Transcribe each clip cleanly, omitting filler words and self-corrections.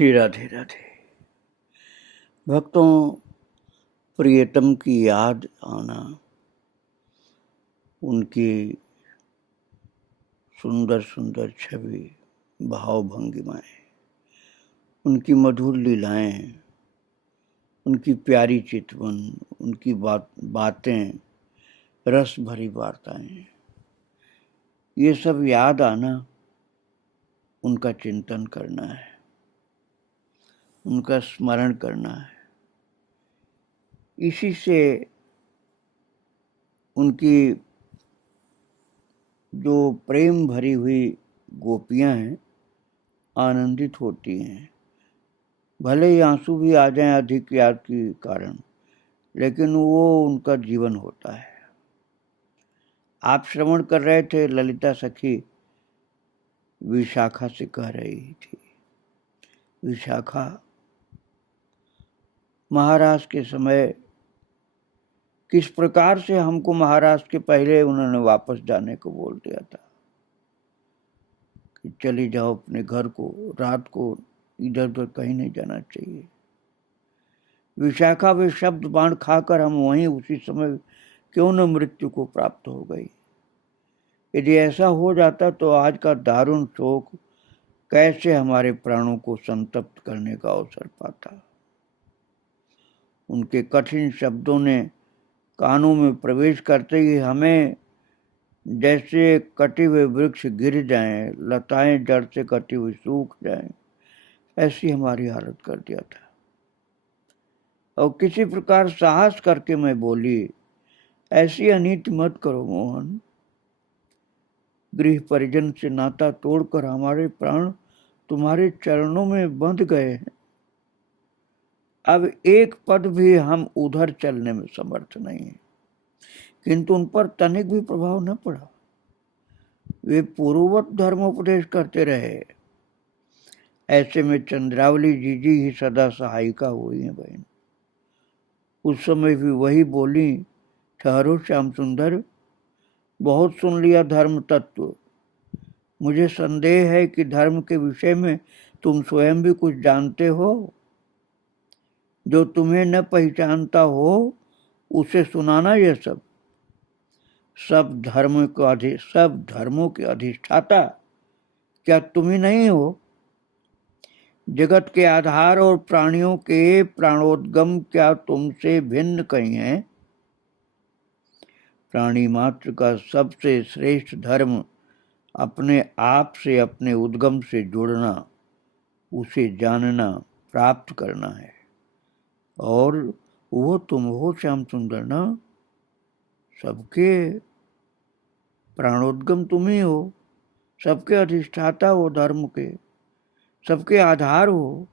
श्री राधे राधे। भक्तों, प्रियतम की याद आना, उनकी सुंदर सुंदर छवि, भाव भंगिमाएं, उनकी मधुर लीलाएं, उनकी प्यारी चितवन, उनकी बातें, रस भरी वार्ताएं, ये सब याद आना, उनका चिंतन करना है, उनका स्मरण करना है। इसी से उनकी जो प्रेम भरी हुई गोपियां हैं आनंदित होती हैं। भले ही आंसू भी आ जाएं अधिक याद के कारण, लेकिन वो उनका जीवन होता है। आप श्रवण कर रहे थे, ललिता सखी विशाखा से कह रही थी, विशाखा महाराज के समय किस प्रकार से हमको महाराज के पहले उन्होंने वापस जाने को बोल दिया था कि चली जाओ अपने घर को, रात को इधर उधर कहीं नहीं जाना चाहिए। विशाखा वे शब्द बाण खाकर हम वहीं उसी समय क्यों न मृत्यु को प्राप्त हो गई। यदि ऐसा हो जाता तो आज का दारुण शोक कैसे हमारे प्राणों को संतप्त करने का अवसर पाता। उनके कठिन शब्दों ने कानों में प्रवेश करते ही हमें जैसे कटे हुए वृक्ष गिर जाएं, लताएं जड़ से कटी हुई सूख जाएं, ऐसी हमारी हालत कर दिया था। और किसी प्रकार साहस करके मैं बोली, ऐसी अनीति मत करो मोहन। गृह परिजन से नाता तोड़कर हमारे प्राण तुम्हारे चरणों में बंध गए हैं। अब एक पद भी हम उधर चलने में समर्थ नहीं है। किंतु उन पर तनिक भी प्रभाव न पड़ा। वे पूर्ववत धर्मोपदेश करते रहे। ऐसे में चंद्रावली जी ही सदा सहायिका हुई है बहन। उस समय भी वही बोली, ठहरो श्याम सुंदर, बहुत सुन लिया धर्म तत्व। मुझे संदेह है कि धर्म के विषय में तुम स्वयं भी कुछ जानते हो। जो तुम्हें न पहचानता हो उसे सुनाना यह सब धर्मों के अधिष्ठाता क्या तुम ही नहीं हो? जगत के आधार और प्राणियों के प्राणोद्गम क्या तुमसे भिन्न कहीं है? प्राणी मात्र का सबसे श्रेष्ठ धर्म अपने आप से, अपने उद्गम से जुड़ना, उसे जानना, प्राप्त करना है। और वो तुम हो श्याम सुंदर ना। सबके प्राणोद्गम तुम ही हो, सबके अधिष्ठाता हो, धर्म के सबके आधार हो।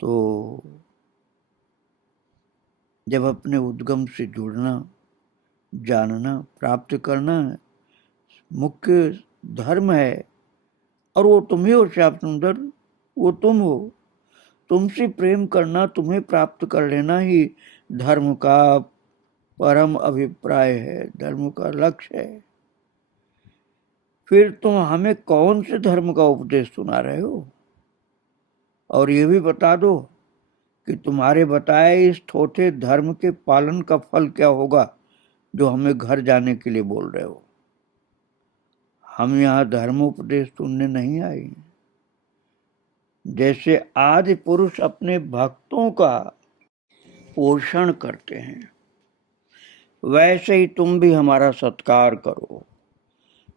तो जब अपने उद्गम से जुड़ना, जानना, प्राप्त करना मुख्य धर्म है, और वो तुम ही हो श्याम सुंदर, वो तुम हो। तुमसे प्रेम करना, तुम्हें प्राप्त कर लेना ही धर्म का परम अभिप्राय है, धर्म का लक्ष्य है। फिर तुम हमें कौन से धर्म का उपदेश सुना रहे हो? और ये भी बता दो कि तुम्हारे बताए इस थोथे धर्म के पालन का फल क्या होगा जो हमें घर जाने के लिए बोल रहे हो। हम यहाँ धर्मोपदेश सुनने नहीं आए। जैसे आदि पुरुष अपने भक्तों का पोषण करते हैं, वैसे ही तुम भी हमारा सत्कार करो।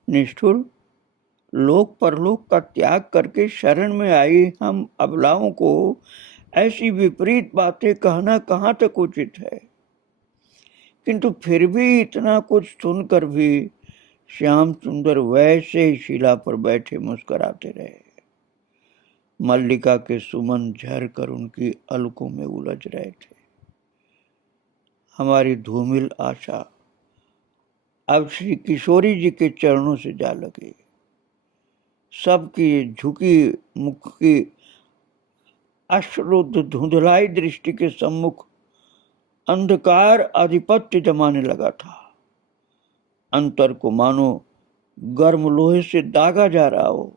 निष्ठुर लोक परलोक का त्याग करके शरण में आई हम अबलाओं को ऐसी विपरीत बातें कहना कहाँ तक उचित है? किंतु फिर भी इतना कुछ सुनकर भी श्याम सुंदर वैसे ही शिला पर बैठे मुस्कुराते रहे। मल्लिका के सुमन झर कर उनकी अलकों में उलझ रहे थे। हमारी धूमिल आशा अब श्री किशोरी जी के चरणों से जा लगी। सबकी झुकी मुख की अश्रुद्ध धुंधलाई दृष्टि के सम्मुख अंधकार आधिपत्य जमाने लगा था। अंतर को मानो गर्म लोहे से दागा जा रहा हो।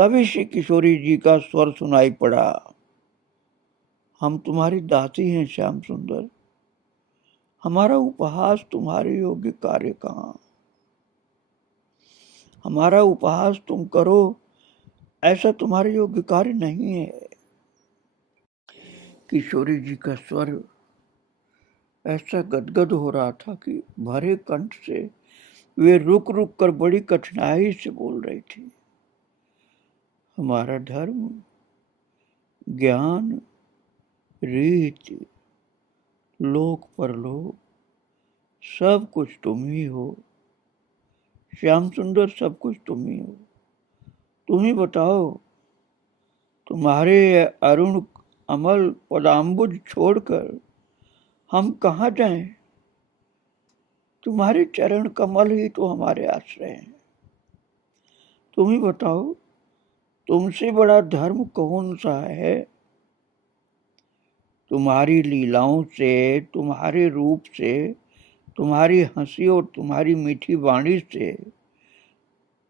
तभी श्री किशोरी जी का स्वर सुनाई पड़ा, हम तुम्हारी दासी हैं श्याम सुंदर, हमारा उपहास तुम्हारे योग्य कार्य कहाँ, हमारा उपहास तुम करो ऐसा तुम्हारे योग्य कार्य नहीं है। किशोरी जी का स्वर ऐसा गदगद हो रहा था कि भरे कंठ से वे रुक रुक कर बड़ी कठिनाई से बोल रही थी, हमारा धर्म, ज्ञान, रीति, लोक परलोक सब कुछ तुम ही हो श्याम सुंदर, सब कुछ तुम ही हो। तुम ही बताओ, तुम्हारे अरुण अमल पदाम्बुज छोड़कर हम कहाँ जाएं? तुम्हारे चरण कमल ही तो हमारे आश्रय हैं। तुम ही बताओ, तुमसे बड़ा धर्म कौन सा है? तुम्हारी लीलाओं से, तुम्हारे रूप से, तुम्हारी हंसी और तुम्हारी मीठी वाणी से,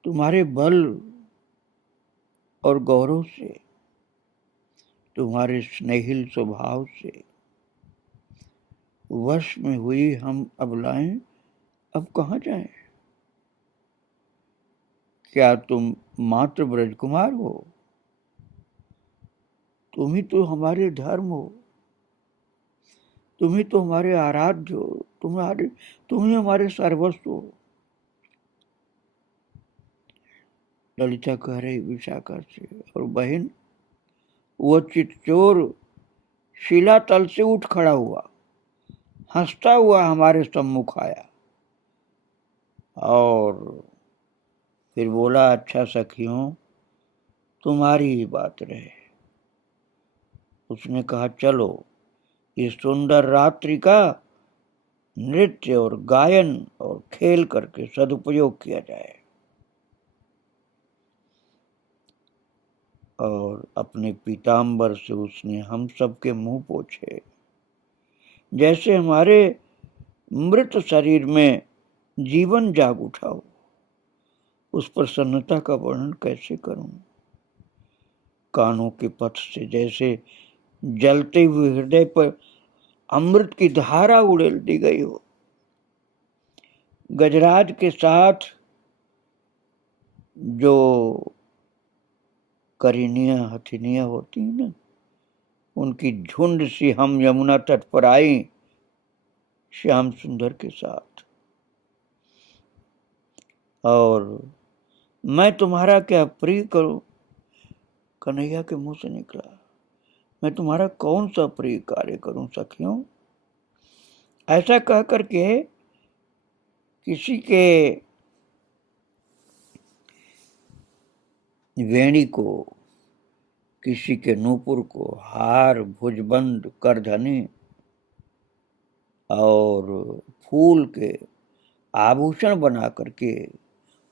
तुम्हारे बल और गौरव से, तुम्हारे स्नेहिल स्वभाव से वश में हुई हम अबलाएं अब कहाँ जाएं? क्या तुम मात्र ब्रजकुमार हो? तुम ही तो हमारे धर्म हो, तुम ही तो हमारे आराध्य हो, तुम ही हमारे सर्वस्व हो। ललिता कह रही विशाखा से, और बहन वो चितचोर शिला तल से उठ खड़ा हुआ, हंसता हुआ हमारे सम्मुख आया और फिर बोला, अच्छा सखियों, तुम्हारी ही बात रहे। उसने कहा, चलो इस सुंदर रात्रि का नृत्य और गायन और खेल करके सदुपयोग किया जाए। और अपने पीताम्बर से उसने हम सबके मुंह पोंछे, जैसे हमारे मृत शरीर में जीवन जाग उठा हो। उस प्रसन्नता का वर्णन कैसे करूं? कानों के पथ से जैसे जलते हुए हृदय पर अमृत की धारा उड़ेल दी गई हो। गजराज के साथ जो करीनियां हथिनियां होती हैं ना, उनकी झुंड सी हम यमुना तट पर आई श्याम सुंदर के साथ। और मैं तुम्हारा क्या प्रिय करूं? कन्हैया के मुंह से निकला, मैं तुम्हारा कौन सा प्रिय कार्य करूं सखियों? ऐसा कह करके किसी के वेणी को, किसी के नूपुर को हार, भुजबंद, करधनी और फूल के आभूषण बना करके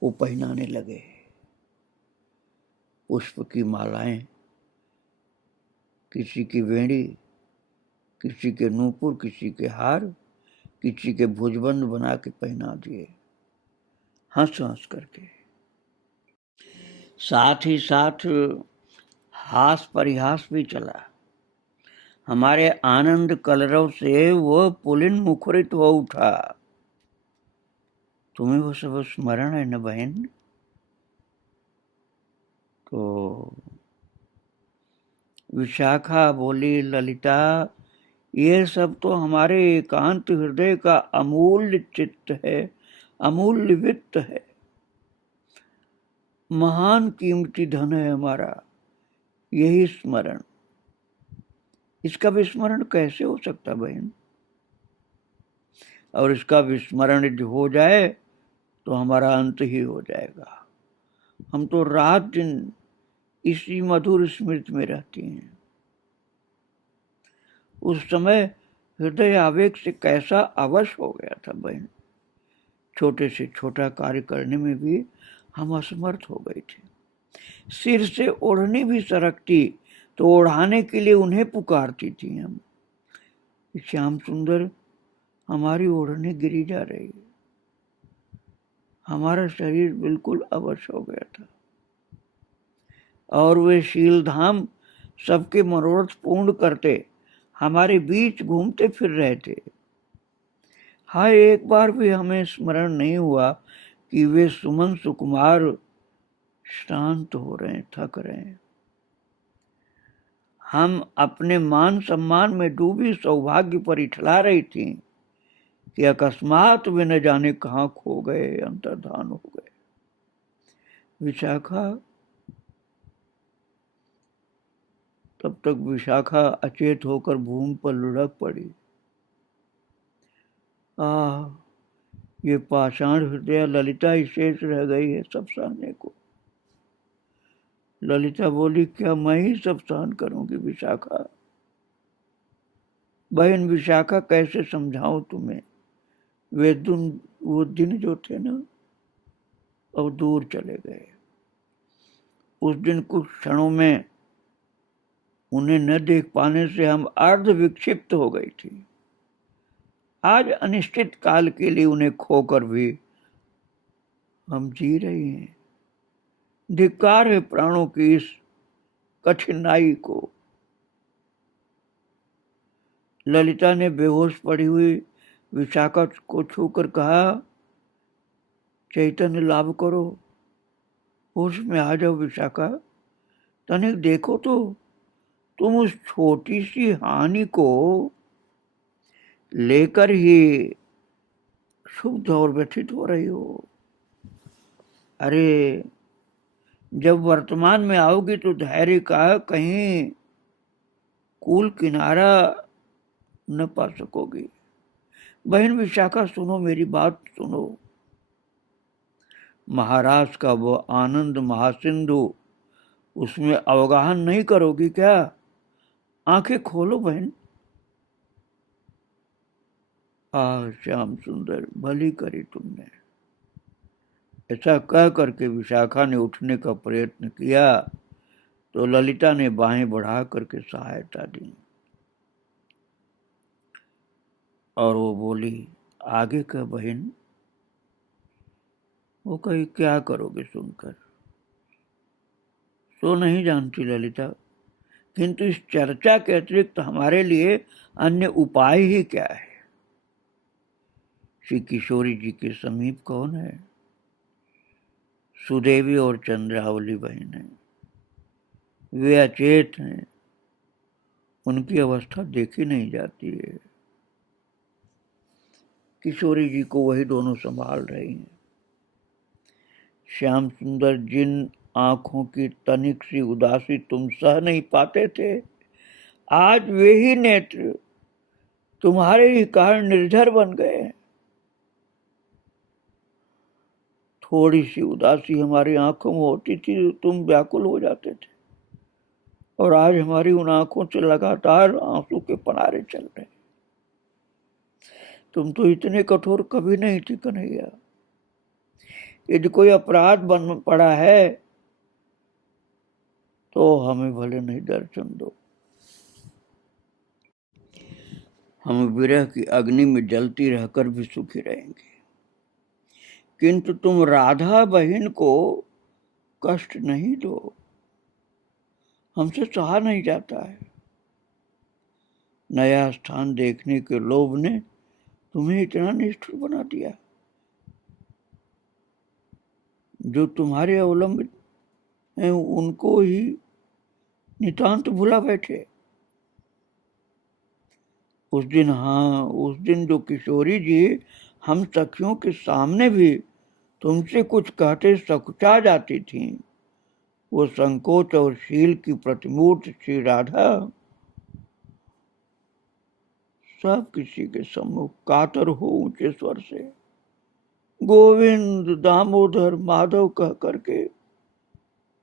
वो पहनाने लगे। पुष्प की मालाएं, किसी की वेणी, किसी के नूपुर, किसी के हार, किसी के भुजबंद बना के पहना दिए, हंस हंस करके। साथ ही साथ हास परिहास भी चला। हमारे आनंद कलरव से वो पुलिन मुखरित हो उठा। तुम्हें वो सब स्मरण है न बहन? तो विशाखा बोली, ललिता, ये सब तो हमारे एकांत हृदय का अमूल्य चित्त है, अमूल्य वित्त है, महान कीमती धन है हमारा यही स्मरण। इसका विस्मरण कैसे हो सकता बहन? और इसका विस्मरण जो हो जाए तो हमारा अंत ही हो जाएगा। हम तो रात दिन इसी मधुर स्मृति में रहती हैं। उस समय हृदय आवेग से कैसा अवश हो गया था बहन। छोटे से छोटा कार्य करने में भी हम असमर्थ हो गए थे। सिर से ओढ़नी भी सरकती तो ओढ़ाने के लिए उन्हें पुकारती थी हम, श्याम सुंदर हमारी ओढ़नी गिरी जा रही है। हमारा शरीर बिल्कुल अवश हो गया था। और वे शीलधाम सबके मनोरथ पूर्ण करते हमारे बीच घूमते फिर रहे थे। हाँ, एक बार भी हमें स्मरण नहीं हुआ कि वे सुमन सुकुमार शांत हो रहे हैं, थक रहे हैं। हम अपने मान सम्मान में डूबी सौभाग्य पर इठला रही थी कि अकस्मात वे न जाने कहाँ खो गए, अंतर्धान हो गए। विशाखा, तब तक विशाखा अचेत होकर भूमि पर लुढ़क पड़ी। ये पाषाण हृदय ललिता ही शेष रह गई है सब सहने को। ललिता बोली, क्या मैं ही सब सहन करूंगी विशाखा? बहन विशाखा, कैसे समझाऊं तुम्हें? वो दिन जो थे ना, अब दूर चले गए। उस दिन कुछ क्षणों में उन्हें न देख पाने से हम अर्ध विक्षिप्त हो गई थी। आज अनिश्चित काल के लिए उन्हें खोकर भी हम जी रही हैं। धिक्कार है प्राणों की इस कठिनाई को। ललिता ने बेहोश पड़ी हुई विशाखा को छूकर कहा, चैतन्य लाभ करो, होश में आ जाओ विशाखा। तनिक देखो तो, तुम उस छोटी सी हानि को लेकर ही क्षुब्ध और व्यथित हो रही हो। अरे, जब वर्तमान में आओगी तो धैर्य का कहीं कूल किनारा न पा सकोगी। बहन विशाखा, सुनो, मेरी बात सुनो। महाराष्ट्र का वो आनंद महासिंधु, उसमें अवगाहन नहीं करोगी क्या? आंखें खोलो बहन। श्याम सुंदर, भली करी तुमने। ऐसा कह करके विशाखा ने उठने का प्रयत्न किया तो ललिता ने बाहें बढ़ा करके सहायता दी और वो बोली, आगे का बहन? वो कही, क्या करोगे सुनकर? सो नहीं जानती ललिता, किंतु इस चर्चा के अतिरिक्त हमारे लिए अन्य उपाय ही क्या है? श्री किशोरी जी के समीप कौन है? सुदेवी और चंद्रावली बहन है। वे अचेत हैं, उनकी अवस्था देखी नहीं जाती है। किशोरी जी को वही दोनों संभाल रही हैं। श्याम सुंदर, जिन आंखों की तनिक सी उदासी तुम सह नहीं पाते थे, आज वे ही नेत्र तुम्हारे ही कारण निर्झर बन गए। थोड़ी सी उदासी हमारी आंखों में होती थी तो तुम व्याकुल हो जाते थे, और आज हमारी उन आंखों से लगातार आंसू के पनारे चल रहे। तुम तो इतने कठोर कभी नहीं थी कन्हैया। यदि कोई अपराध बन पड़ा है तो हमें भले नहीं दर्शन दो। हम विरह की अग्नि में जलती रहकर भी सुखी रहेंगे, किंतु तुम राधा बहन को कष्ट नहीं दो, हमसे सहा नहीं जाता है। नया स्थान देखने के लोभ ने तुम्हें इतना निष्ठुर बना दिया। जो तुम्हारे अवलंबित हैं उनको ही नितांत भुला बैठे। उस दिन जो किशोरी जी हम सखियों के सामने भी तुमसे कुछ कहते सकुचा जाती थी, वो संकोच और शील की प्रतिमूर्ति श्री राधा सब किसी के सम्मुख कातर हो ऊंचे स्वर से गोविंद दामोदर माधव कह करके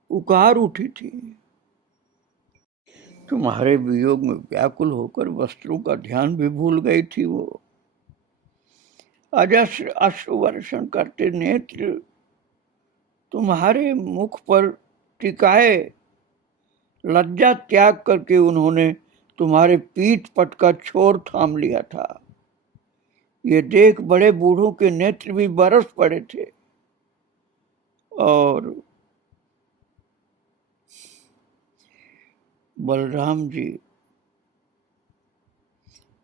पुकार उठी थी। तुम्हारे वियोग में व्याकुल होकर वस्त्रों का ध्यान भी भूल गई थी। वो अजस्र अश्रु वर्षण करते नेत्र तुम्हारे मुख पर टिकाए, लज्जा त्याग करके उन्होंने तुम्हारे पीठ पट का छोर थाम लिया था। ये देख बड़े बूढ़ों के नेत्र भी बरस पड़े थे और बलराम जी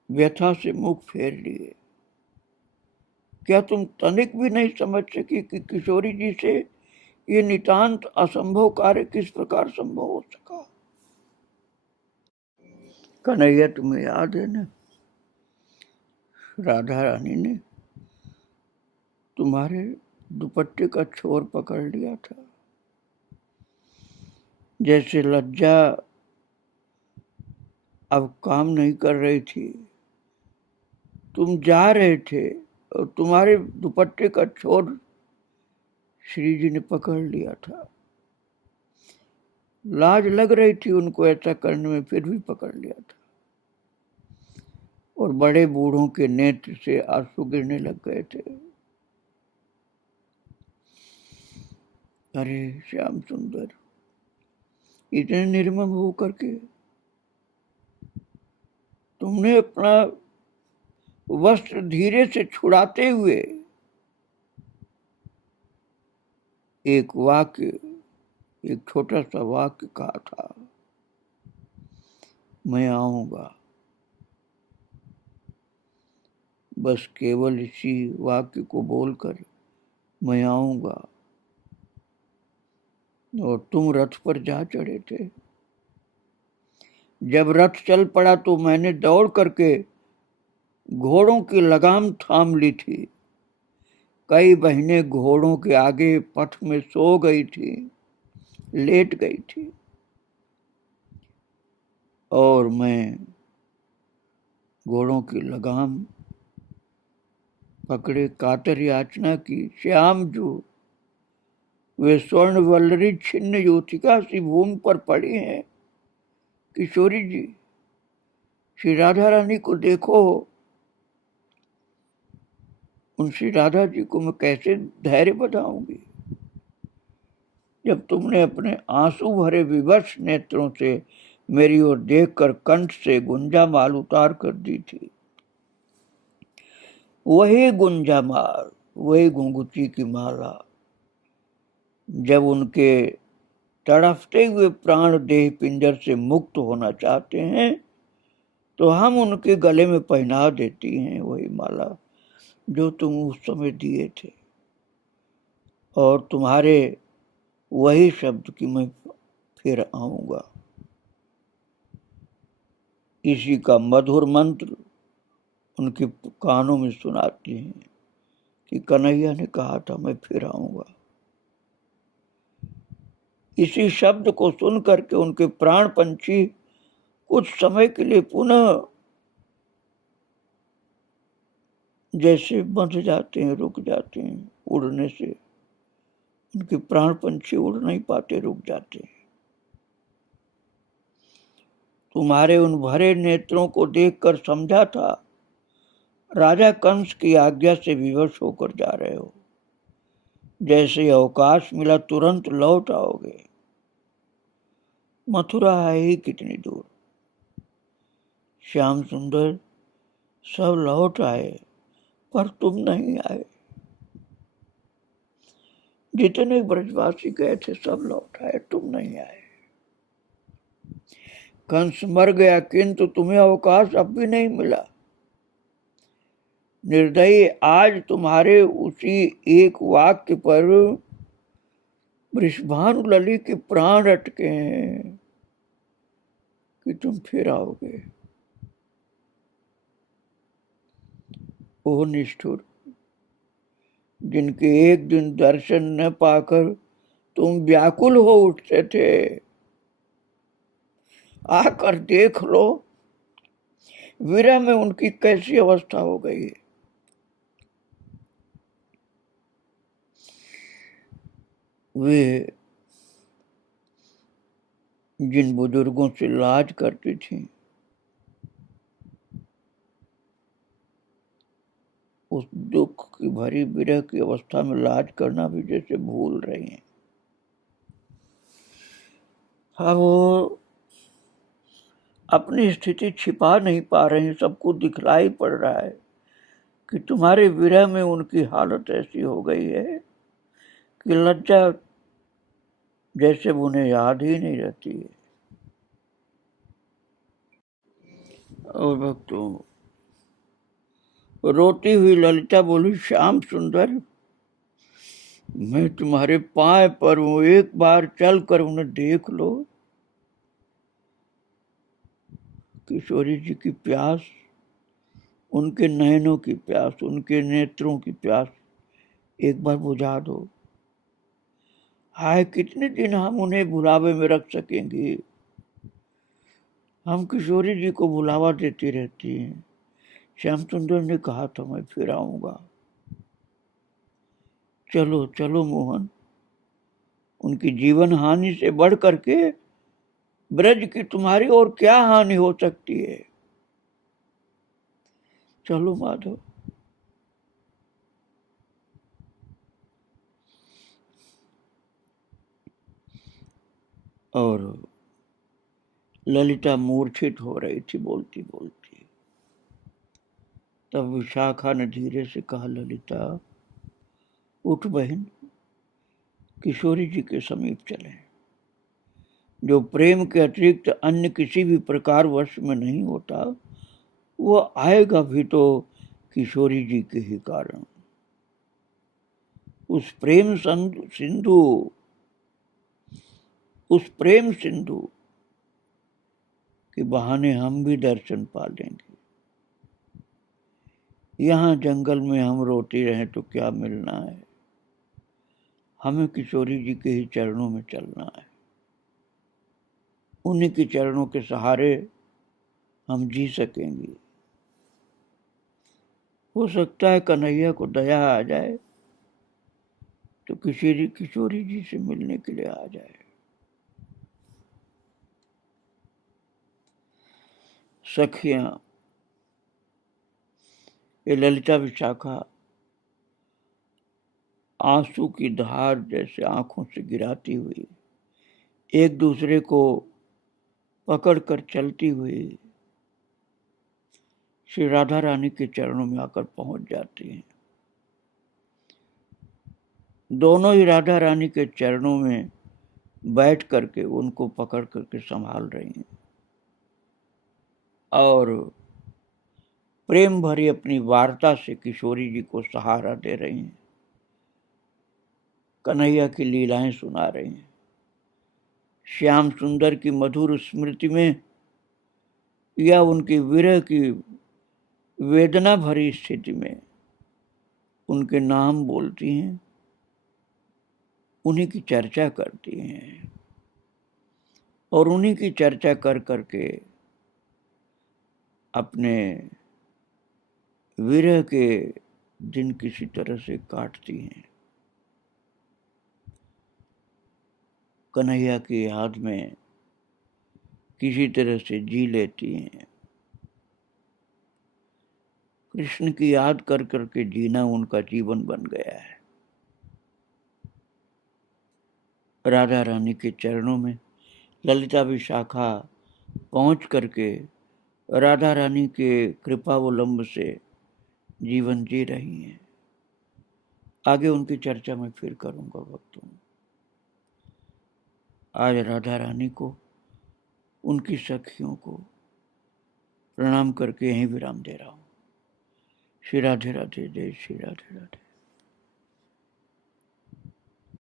व्यथा से मुख फेर लिए। क्या तुम तनिक भी नहीं समझ सकी कि किशोरी जी से ये नितांत असंभव कार्य किस प्रकार संभव हो सका? कन्हैया, तुम्हें याद है ना, राधा रानी ने तुम्हारे दुपट्टे का छोर पकड़ लिया था। जैसे लज्जा अब काम नहीं कर रही थी, तुम जा रहे थे और तुम्हारे दुपट्टे का छोर श्री जी ने पकड़ लिया था। लाज लग रही थी उनको ऐसा करने में, फिर भी पकड़ लिया था। और बड़े बूढ़ों के नेत्र से आंसू गिरने लग गए थे। अरे श्याम सुंदर, इतने निर्मम हो करके तुमने अपना वस्त्र धीरे से छुड़ाते हुए एक वाक्य, एक छोटा सा वाक्य कहा था, मैं आऊंगा। बस केवल इसी वाक्य को बोलकर मैं आऊंगा, और तुम रथ पर जा चढ़े थे। जब रथ चल पड़ा तो मैंने दौड़ करके घोड़ों की लगाम थाम ली थी। कई बहनें घोड़ों के आगे पथ में सो गई थी, लेट गई थी, और मैं घोड़ों की लगाम पकड़े कातर याचना की, श्याम जो वे स्वर्ण वल्लरी छिन्न योतिका सी भूमि पर पड़ी हैं। किशोरी जी, श्री राधा रानी को देखो। उन श्री राधा जी को मैं कैसे धैर्य बताऊंगी जब तुमने अपने आंसू भरे विवश नेत्रों से मेरी ओर देखकर कंठ से गुंजामाल उतार कर दी थी। वही गुंजामाल, वही घुंघुची की माला। जब उनके तड़फते हुए प्राण देह पिंजर से मुक्त होना चाहते हैं तो हम उनके गले में पहना देती हैं वही माला जो तुम उस समय दिए थे, और तुम्हारे वही शब्द कि मैं फिर आऊंगा, इसी का मधुर मंत्र उनके कानों में सुनाती हैं कि कन्हैया ने कहा था मैं फिर आऊंगा। इसी शब्द को सुन करके उनके प्राण पंछी कुछ समय के लिए पुनः जैसे बंध जाते हैं, रुक जाते हैं उड़ने से। उनके प्राण पंछी उड़ नहीं पाते, रुक जाते हैं। तुम्हारे उन भरे नेत्रों को देखकर समझा था राजा कंस की आज्ञा से विवश होकर जा रहे हो। जैसे अवकाश मिला तुरंत लौट आओगे। मथुरा है ही कितनी दूर। श्याम सुंदर, सब लौट आए पर तुम नहीं आए। जितने ब्रजवासी गए थे सब लौट आए, तुम नहीं आए। कंस मर गया किंतु तुम्हें अवकाश अब भी नहीं मिला। निर्दयी, आज तुम्हारे उसी एक वाक्य पर वृषभानु लली के प्राण अटके हैं कि तुम फिर आओगे। ओ निष्ठुर, जिनके एक दिन दर्शन न पाकर तुम व्याकुल हो उठते थे, आकर देख लो विरह में उनकी कैसी अवस्था हो गई है। वे जिन बुजुर्गों से लाज करती थी, उस दुख की भरी विरह की अवस्था में लाज करना भी जैसे भूल रही हैं। हाँ, वो अपनी स्थिति छिपा नहीं पा रही, सबको दिखलाई पड़ रहा है कि तुम्हारे विरह में उनकी हालत ऐसी हो गई है कि लज्जा जैसे उन्हें याद ही नहीं रहती है। और भक्तों, रोती हुई ललिता बोली, श्याम सुंदर, मैं तुम्हारे पांव पर हूं, एक बार चल कर उन्हें देख लो। किशोरी जी की प्यास, उनके नयनों की प्यास, उनके नेत्रों की प्यास एक बार बुझा दो। हाय, कितने दिन हम उन्हें बुलावे में रख सकेंगे। हम किशोरी जी को बुलावा देती रहती हैं। श्याम सुंदर ने कहा था मैं फिर आऊंगा। चलो चलो मोहन, उनकी जीवन हानि से बढ़ करके ब्रज की तुम्हारी और क्या हानि हो सकती है। चलो माधव। और ललिता मूर्छित हो रही थी बोलती बोलती। तब विशाखा ने धीरे से कहा, ललिता उठ बहन, किशोरी जी के समीप चलें। जो प्रेम के अतिरिक्त अन्य किसी भी प्रकार वश में नहीं होता, वह आएगा भी तो किशोरी जी के ही कारण। उस प्रेम सिंधु के बहाने हम भी दर्शन पा लेंगे। यहाँ जंगल में हम रोते रहें तो क्या मिलना है। हमें किशोरी जी के ही चरणों में चलना है। उन्हीं के चरणों के सहारे हम जी सकेंगे। हो सकता है कन्हैया को दया आ जाए तो किशोरी जी से मिलने के लिए आ जाए। सखियां, ये ललिता विशाखा आंसू की धार जैसे आंखों से गिराती हुई एक दूसरे को पकड़कर चलती हुई श्री राधा रानी के चरणों में आकर पहुंच जाती हैं। दोनों ही राधा रानी के चरणों में बैठ करके उनको पकड़ करके संभाल रही हैं और प्रेम भरी अपनी वार्ता से किशोरी जी को सहारा दे रही हैं, कन्हैया की लीलाएं सुना रही हैं। श्याम सुंदर की मधुर स्मृति में या उनकी विरह की वेदना भरी स्थिति में उनके नाम बोलती हैं, उन्हीं की चर्चा करती हैं और उन्हीं की चर्चा कर करके अपने विरह के दिन किसी तरह से काटती हैं। कन्हैया की याद में किसी तरह से जी लेती हैं। कृष्ण की याद कर करके जीना उनका जीवन बन गया है। राधा रानी के चरणों में ललिता विशाखा पहुंच करके राधा रानी के कृपावलंब से जीवन जी रही हैं। आगे उनकी चर्चा मैं फिर करूंगा भक्तों। आज राधा रानी को, उनकी सखियों को प्रणाम करके यहीं विराम दे रहा हूं। श्री राधे राधे, जय श्री राधे राधे।